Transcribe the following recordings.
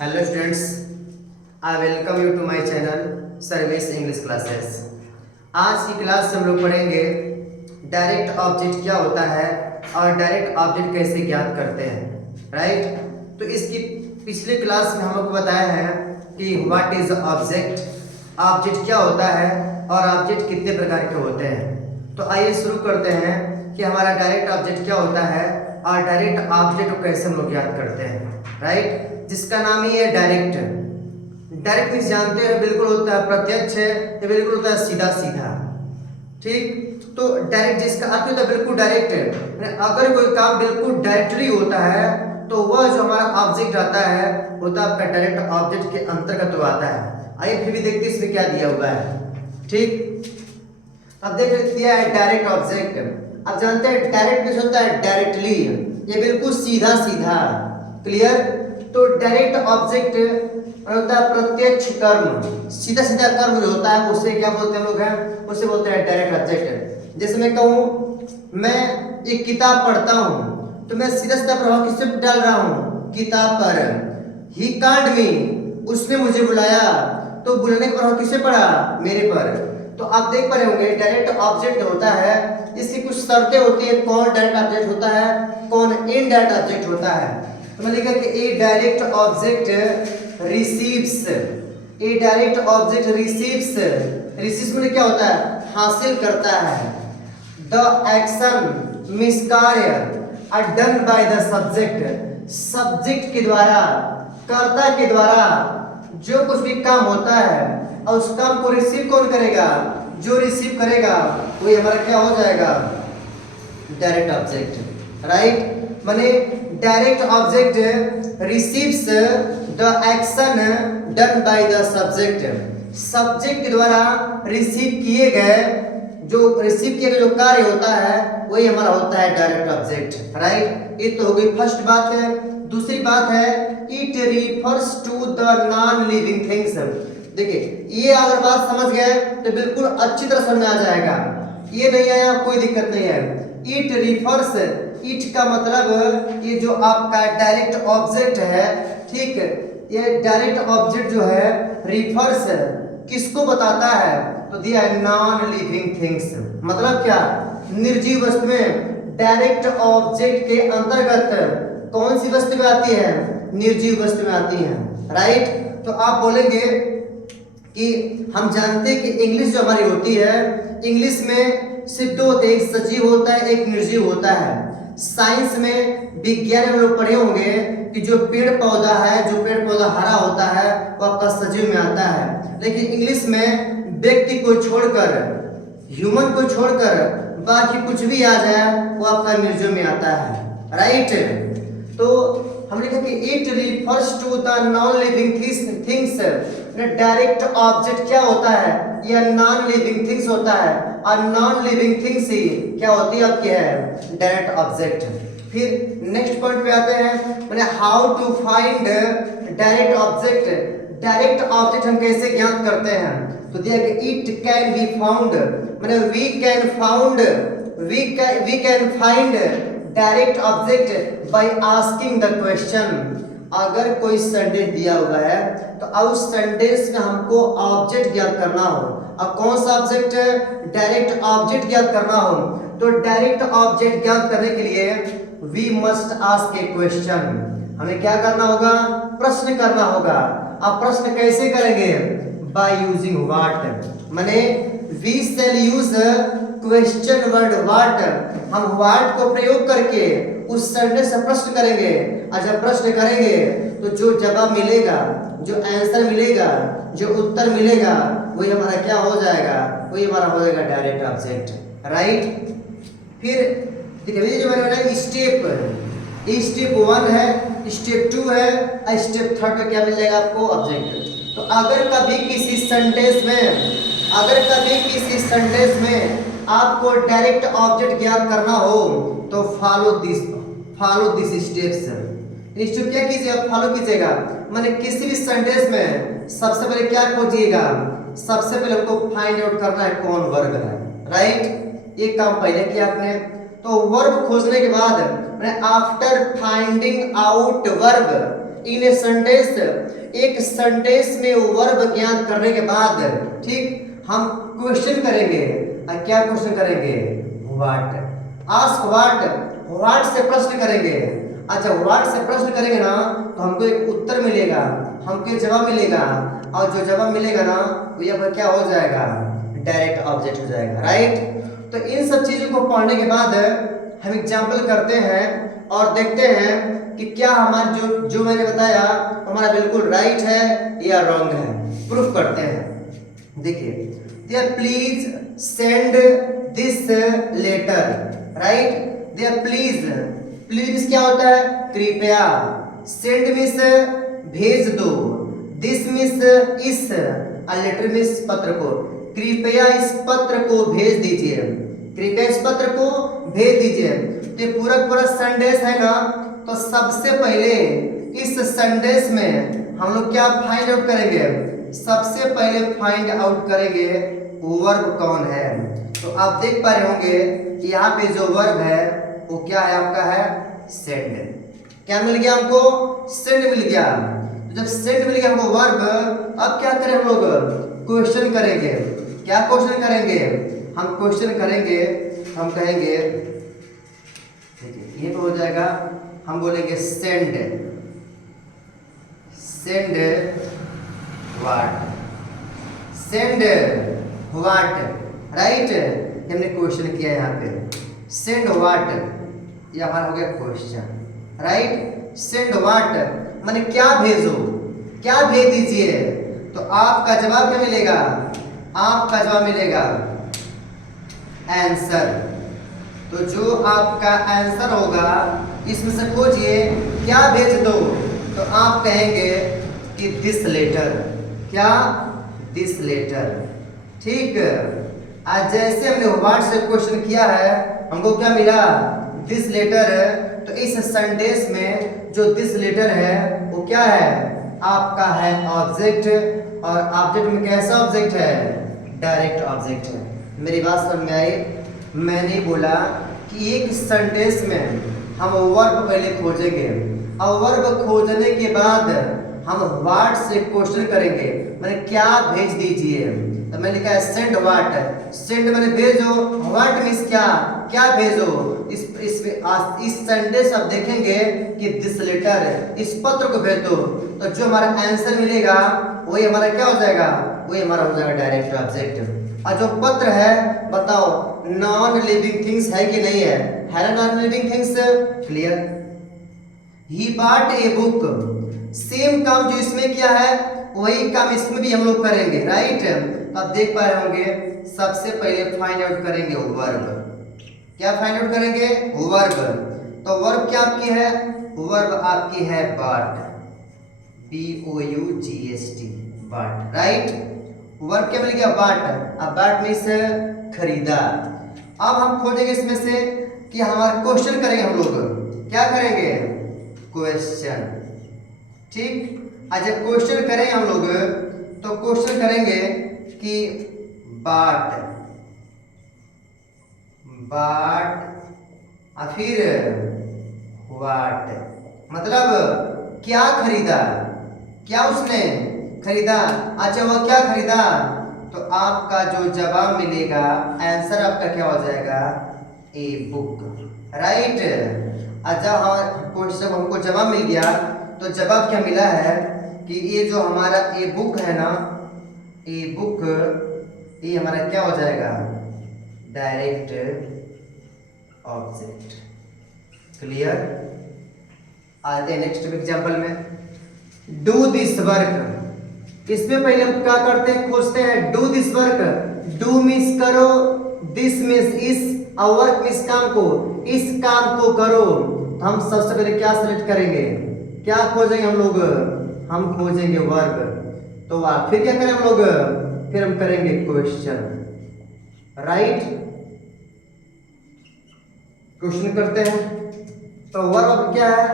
Hello students, I welcome you to my channel service English classes. आज की class से हम लोग पढ़ेंगे डायरेक्ट ऑब्जेक्ट क्या होता है और डायरेक्ट ऑब्जेक्ट कैसे ज्ञात करते हैं। राइट, तो इसकी पिछले क्लास में हम लोग को बताया है कि व्हाट इज ऑब्जेक्ट, ऑब्जेक्ट क्या होता है और ऑब्जेक्ट कितने प्रकार के होते हैं। तो आइए शुरू करते हैं कि हमारा डायरेक्ट ऑब्जेक्ट क्या होता है और डायरेक्ट ऑब्जेक्ट को कैसे हम लोग ज्ञात करते हैं। राइट, जिसका नाम ही है डायरेक्ट। डायरेक्ट मीन्स जानते हैं बिल्कुल होता है प्रत्यक्ष है, ये बिल्कुल होता है सीधा सीधा। ठीक, तो डायरेक्ट जिसका अर्थ होता है बिल्कुल डायरेक्ट है। अगर कोई काम बिल्कुल डायरेक्टली होता है तो वह जो हमारा ऑब्जेक्ट आता है होता है आपका डायरेक्ट ऑब्जेक्ट के अंतर्गत तो आता है। आइए फिर भी देखते हैं इसमें क्या दिया हुआ है। ठीक, अब देख दिया है डायरेक्ट ऑब्जेक्ट। अब जानते हैं डायरेक्ट मीन्स होता है डायरेक्टली, ये बिल्कुल सीधा सीधा। क्लियर, तो डायरेक्ट ऑब्जेक्ट होता है प्रत्यक्ष कर्म, सीधा सीधा कर्म जो होता है उसे क्या बोलते हैं हम लोग हैं, उसे बोलते हैं डायरेक्ट ऑब्जेक्ट। जैसे मैं कहूँ मैं एक किताब पढ़ता हूँ तो मैं सीधा सीधा प्रभाव किस पे डाल रहा हूँ, किताब पर। ही कांड मी, उसने मुझे बुलाया तो बुलाने का प्रभाव किससे पड़ा, मेरे पर। तो आप देख पा रहे होंगे डायरेक्ट ऑब्जेक्ट होता है, इसकी कुछ शर्तें होती है, कौन डायरेक्ट ऑब्जेक्ट होता है कौन इनडायरेक्ट ऑब्जेक्ट होता है। तो मैं लिखा कि a direct object receives, a direct object receives, receives में क्या होता है, हासिल करता है। द एक्शन मीन्स कार्य are done by the subject, subject के द्वारा, कर्ता के द्वारा जो कुछ भी काम होता है और उस काम को रिसीव कौन करेगा, जो रिसीव करेगा वही हमारा क्या हो जाएगा, डायरेक्ट ऑब्जेक्ट। राइट, माने direct object receives the action done by the subject, subject के द्वारा रिसीव किए गए जो कार्य होता है वही हमारा होता है डायरेक्ट ऑब्जेक्ट। राइट, ये तो हो गई फर्स्ट बात है। दूसरी बात है it refers to the non living things. देखिए ये अगर बात समझ गए तो बिल्कुल अच्छी तरह समझ में आ जाएगा, ये नहीं आया कोई दिक्कत नहीं है। इट रिफर्स, इट का मतलब ये जो आपका डायरेक्ट ऑब्जेक्ट है, ठीक है, ये डायरेक्ट ऑब्जेक्ट जो है रिफर्स किसको बताता है, तो दिया है नॉन लिविंग थिंग्स। मतलब क्या, निर्जीव वस्तु में डायरेक्ट ऑब्जेक्ट के अंतर्गत कौन सी वस्तु में आती है, निर्जीव वस्तु में आती है। राइट, तो आप बोलेंगे कि हम जानते हैं कि इंग्लिश जो हमारी होती है, इंग्लिश में सिर्फ दो होते हैं, एक सजीव होता है एक निर्जीव होता है। साइंस में विज्ञान में हम लोग पढ़े होंगे कि जो पेड़ पौधा है, जो पेड़ पौधा हरा होता है वो आपका सजीव में आता है। लेकिन इंग्लिश में व्यक्ति को छोड़कर, ह्यूमन को छोड़कर बाकी कुछ भी आ जाए वो आपका निर्जीव में आता है। राइट, तो हम लिखा कि it refers to the non living things. Direct object क्या होता है, यह नॉन लिविंग थिंग्स होता है और नॉन लिविंग थिंग्स ही क्या होती है आपकी है डायरेक्ट ऑब्जेक्ट। फिर नेक्स्ट पॉइंट पे आते हैं, माने how to find direct object. Direct object हम कैसे ज्ञात करते हैं, तो दिया कि इट कैन बी फाउंड, माने we can find direct object by asking the question. अगर कोई सेंटेंस दिया हुआ है तो अब उस सेंटेंस में हमको ऑब्जेक्ट ज्ञात करना हो, अब कौन सा ऑब्जेक्ट, डायरेक्ट ऑब्जेक्ट ज्ञात करना हो, तो डायरेक्ट ऑब्जेक्ट ज्ञात करने के लिए we must ask a question. हमें क्या करना होगा, प्रश्न करना होगा। अब प्रश्न कैसे करेंगे, बाय यूजिंग व्हाट, माने we shall use question word what. हम व्हाट को प्रयोग करके उस सेंटेंस से प्रश्न करेंगे, और जब प्रश्न करेंगे तो जो जवाब मिलेगा, जो आंसर मिलेगा, जो उत्तर मिलेगा वही हमारा क्या हो जाएगा, वही हमारा हो जाएगा डायरेक्ट ऑब्जेक्ट। राइट, फिर देखिए जो मैंने बताया स्टेप 1 है, स्टेप 2 है, स्टेप 3 में क्या मिल जाएगा आपको, ऑब्जेक्ट। तो अगर कभी किसी सेंटेंस में आपको डायरेक्ट ऑब्जेक्ट ज्ञात करना हो तो फॉलो दिस स्टेप्स। स्टेप क्या कीजिएगा, फॉलो कीजिएगा। माने किसी भी सेंटेंस में सबसे पहले क्या खोजिएगा, सबसे पहले हमको फाइंड आउट करना है कौन वर्ब है। राइट, ये काम पहले किया आपने। तो वर्ब खोजने के बाद after finding out verb, in a sentence, एक सेंटेंस में वर्ब ज्ञात करने के बाद ठीक हम क्वेश्चन करेंगे। क्या क्वेश्चन करेंगे? व्हाट। आस्क व्हाट से प्रश्न करेंगे। अच्छा, व्हाट से प्रश्न करेंगे ना तो हमको एक उत्तर मिलेगा, हमको एक जवाब मिलेगा, और जो जवाब मिलेगा ना वो यहाँ पर क्या हो जाएगा? डायरेक्ट ऑब्जेक्ट हो जाएगा, राइट। तो इन सब चीजों को पढ़ने के बाद हम एग्जाम्पल करते हैं और देखते हैं कि क्या हमारा जो मैंने बताया हमारा बिल्कुल राइट है या रॉन्ग है। प्रूफ करते हैं। देखिए, there please send this letter, right. There please क्या होता है? कृपया। सेंड मीन्स भेज दो, दिस मीन्स इस, लेटर मीन्स पत्र को। कृपया इस पत्र को भेज दीजिए, कृपया इस पत्र को भेज दीजिए। ये पूरा सेंटेंस है ना, तो सबसे पहले इस सेंटेंस में हम लोग क्या फाइंड आउट करेंगे? सबसे पहले फाइंड आउट करेंगे वर्ब कौन है। तो आप देख पा रहे होंगे कि यहाँ पे जो वर्ब है वो क्या है? आपका है सेंड। क्या मिल गया हमको? सेंड मिल गया। तो जब सेंड मिल गया हमको वर्ब, अब क्या करें हम लोग? क्वेश्चन करेंगे। क्या क्वेश्चन करेंगे? हम क्वेश्चन करेंगे, हम कहेंगे, देखिए ये तो हो जाएगा, हम बोलेंगे send what, send what, right. हमने क्वेश्चन किया यहाँ पे सेंड व्हाट, ये हमारा हो गया क्वेश्चन, राइट। सेंड व्हाट माने क्या भेजो, क्या भेज दीजिए। तो आपका जवाब क्या मिलेगा? आपका जवाब मिलेगा आंसर। तो जो आपका आंसर होगा इसमें से खोजिए क्या भेज दो। तो आप कहेंगे कि दिस लेटर। क्या? दिस लेटर, ठीक। आज जैसे हमने व्हाट से क्वेश्चन किया है हमको क्या मिला? This letter. तो इस सेंटेंस में जो दिस लेटर है वो क्या है? आपका है ऑब्जेक्ट। और ऑब्जेक्ट में कैसा ऑब्जेक्ट है? डायरेक्ट ऑब्जेक्ट है। मेरी बात समझ में आई? मैंने बोला कि एक सेंटेंस में हम वर्ब पहले खोजेंगे और वर्ब खोजने के बाद हम व्हाट से क्वेश्चन करेंगे, मैंने क्या भेज दीजिए। तो मैंने लिखा है सेंड व्हाट। सेंड मैंने भेजो, व्हाट मीन्स क्या? क्या भेजो। इस सेंटेंस आप देखेंगे कि दिस लेटर, इस पत्र को भेज दो। तो जो हमारा आंसर मिलेगा वही हमारा क्या हो जाएगा? वही हमारा हो जाएगा डायरेक्ट ऑब्जेक्ट। और जो पत्र है बताओ नॉन लिविंग थिंग्स है कि नहीं है? है ना non living things? Clear. He bought a book. Same काम जो इसमें किया है वही काम इसमें भी हम लोग करेंगे, राइट। अब देख पा रहे होंगे सबसे पहले फाइंड आउट करेंगे वर्ब। क्या फाइंड आउट करेंगे? वर्ब। तो वर्ब क्या आपकी है? वर्ब आपकी है bought, BOUGHT, bought, right. Verb क्या मिल गया? बॉट। अब बॉट मीन्स खरीदा। अब हम खोजेंगे इसमें से कि हमारा क्वेश्चन करेंगे हम लोग। क्या करेंगे? क्वेश्चन, ठीक। आज जब क्वेश्चन करें हम लोग तो क्वेश्चन करेंगे कि बाट और फिर व्हाट, मतलब क्या खरीदा, क्या उसने खरीदा। अच्छा वो क्या खरीदा? तो आपका जो जवाब मिलेगा, आंसर आपका क्या हो जाएगा? A book, right. अच्छा क्वेश्चन हमको जवाब मिल गया तो जवाब क्या मिला है कि ये जो हमारा ए बुक है ना, ए बुक, ये हमारा क्या हो जाएगा? Direct object. क्लियर। आते हैं नेक्स्ट एग्जांपल में। Do this work. इसमें पहले हम क्या करते हैं? खोजते हैं do this work. Do means करो, दिस मीन्स इस, और वर्क मीन्स काम को। इस काम को करो। तो हम सबसे पहले क्या सेलेक्ट करेंगे? क्या खोजेंगे हम लोग? हम खोजेंगे वर्ब। तो फिर क्या करें हम लोग? फिर हम करेंगे क्वेश्चन, राइट। क्वेश्चन करते हैं तो वर्ब क्या है?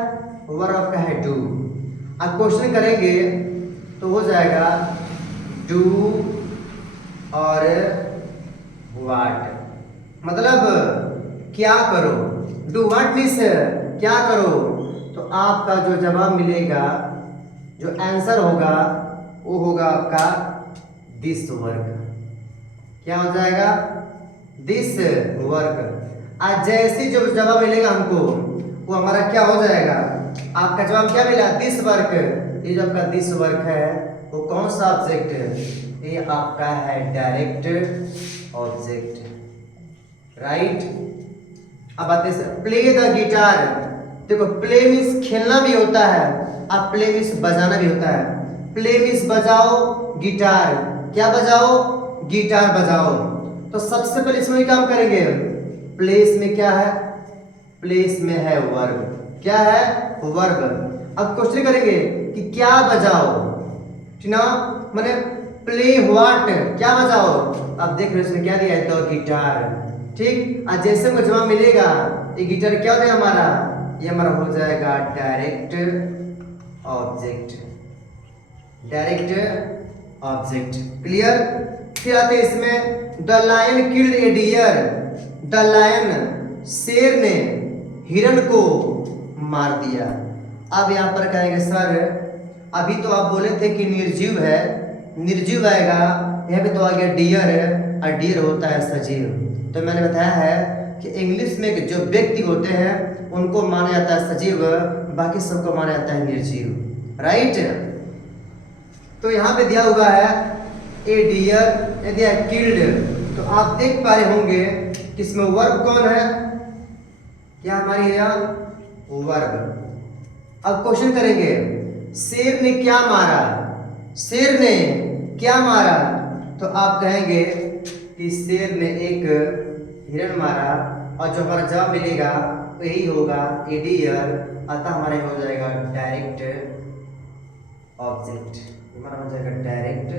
वर्ब का है डू। अब क्वेश्चन करेंगे तो हो जाएगा डू और व्हाट, मतलब क्या करो। डू व्हाट मीन्स क्या करो। तो आपका जो जवाब मिलेगा जो आंसर होगा वो होगा आपका दिस वर्क। क्या हो जाएगा? This work. आज जैसे जो जवाब मिलेगा हमको वो हमारा क्या हो जाएगा? आपका जवाब क्या मिला? This work. ये जो आपका दिस वर्क है वो कौन सा ऑब्जेक्ट है? ये आपका है डायरेक्ट ऑब्जेक्ट, राइट। अब आते हैं प्ले द गिटार। देखो प्ले मीन्स खेलना भी होता है, अब प्ले मीन्स बजाना भी होता है। प्ले मीन्स बजाओ गिटार, क्या बजाओ? गिटार बजाओ। तो सबसे पहले इसमें काम करेंगे। प्लेस में क्या है? प्लेस में है वर्ब। क्या है? वर्ब। अब क्वेश्चन करेंगे कि क्या बजाओ, ठीक ना, माने प्ले व्हाट, क्या बजाओ। अब देख रहे हो इसमें क्या दिया है? तो गिटार, ठीक। आज जैसे मुझे जवाब मिलेगा ये गिटार क्या हो जाएगा हमारा? ये हमारा हो जाएगा direct object, direct object. Clear? फिर आते हैं इसमें the lion killed a deer. The lion, शेर ने हिरण को मार दिया। अब यहाँ पर कहेंगे सर अभी तो आप बोले थे कि निर्जीव है, निर्जीव आएगा, यहाँ पे तो आ गया डियर है और डियर होता है सजीव। तो मैंने बताया है कि इंग्लिश में जो व्यक्ति होते हैं उनको माना जाता है सजीव, बाकी सबको माना जाता है निर्जीव, राइट। तो यहाँ पे दिया हुआ है ए डियर, दिया है किल्ड। तो आप देख पा रहे होंगे कि इसमें वर्ब कौन है? क्या हमारी है वर्ब। अब क्वेश्चन करेंगे शेर ने क्या मारा? शेर ने क्या मारा? तो आप कहेंगे कि शेर ने एक हिरण मारा और जो हमारा जवाब मिलेगा तो यही होगा ए डियर, अतः हमारा हो जाएगा डायरेक्ट ऑब्जेक्ट, हमारा हो जाएगा डायरेक्ट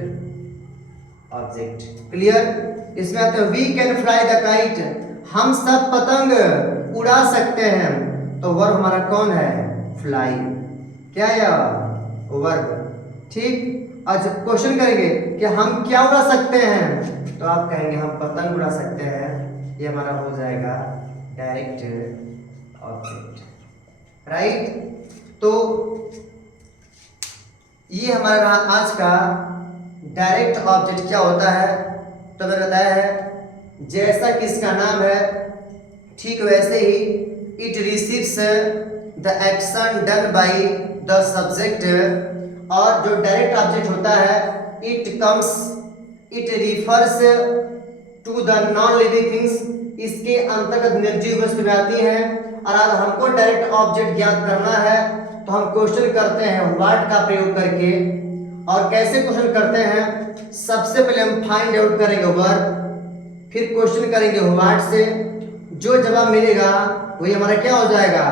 ऑब्जेक्ट। क्लियर? इसमें आते हैं we can fly the kite, हम सब पतंग उड़ा सकते हैं। तो वर्ब हमारा कौन है? फ्लाई। क्या है? वर्ब, ठीक। आज क्वेश्चन करेंगे कि हम क्या उड़ा सकते हैं? तो आप कहेंगे हम पतंग उड़ा सकते हैं, ये हमारा हो जाएगा डायरेक्ट ऑब्जेक्ट, राइट। तो ये हमारा रहा आज का डायरेक्ट ऑब्जेक्ट क्या होता है। तो मैंने बताया है जैसा कि इसका नाम है ठीक वैसे ही it receives the action done by the subject. और जो डायरेक्ट ऑब्जेक्ट होता है it comes, it refers to the non living things, इसके अंतर्गत निर्जीव वस्तु आती हैं। और अगर हमको डायरेक्ट ऑब्जेक्ट ज्ञात करना है तो हम क्वेश्चन करते हैं व्हाट का प्रयोग करके। और कैसे क्वेश्चन करते हैं? सबसे पहले हम फाइंड आउट करेंगे वर्ब, फिर क्वेश्चन करेंगे व्हाट से, जो जवाब मिलेगा वही हमारा क्या हो जाएगा?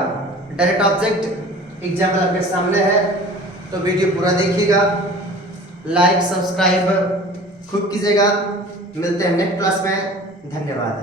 Direct object. एग्जाम्पल आपके सामने है, तो वीडियो पूरा देखिएगा, लाइक सब्सक्राइब खूब कीजिएगा। मिलते हैं नेक्स्ट क्लास में, धन्यवाद।